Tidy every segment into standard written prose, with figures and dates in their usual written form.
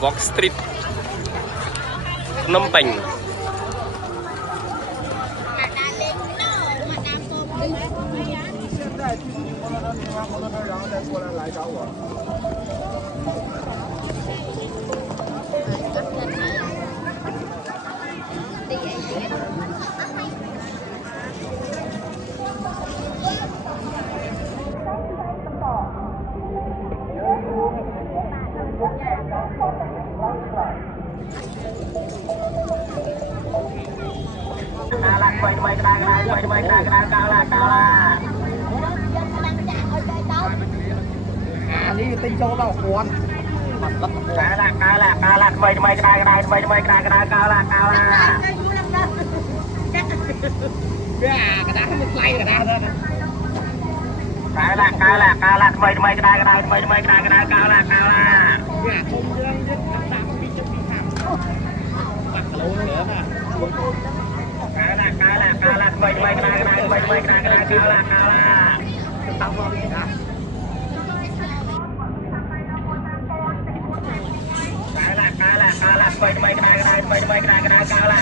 Walk Street Phnom Penh. Ini tinh châu đâu cuốn Cao là mày cái cao là cái đá nó play cái đá đó cao là mày cái cao là không dương rất đá bị chất bị hàm mặt lỗ nữa mà cao là mày cái cao là tao vào đi hả cao là mày cái cao là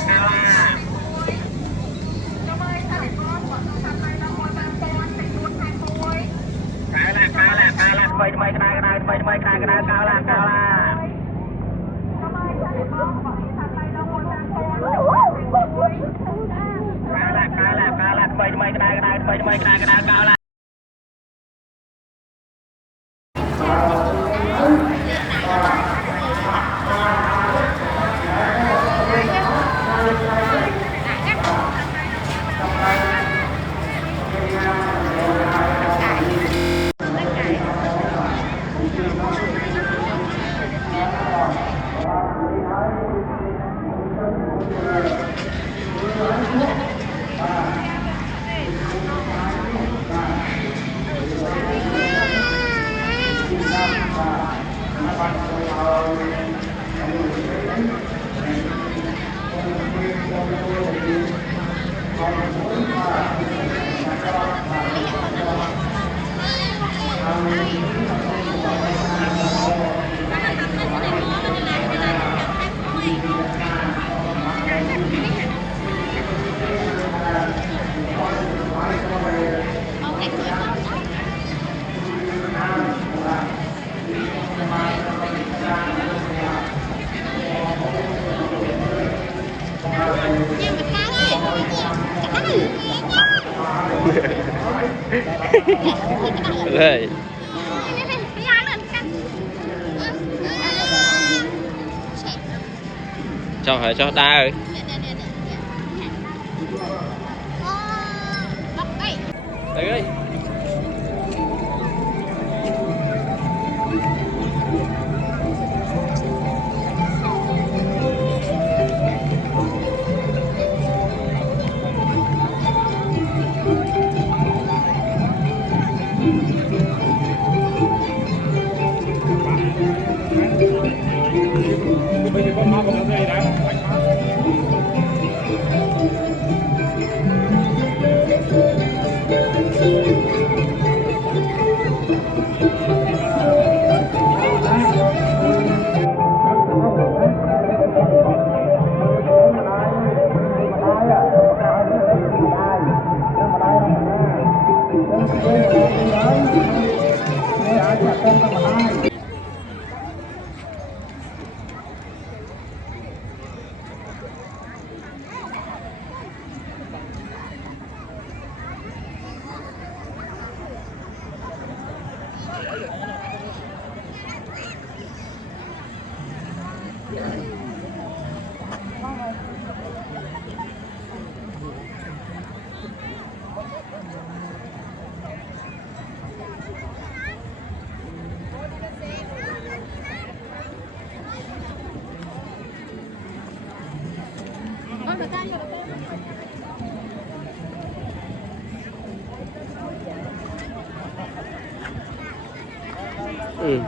đây cho hỏi cho đa ơi đấy ơi Ừ.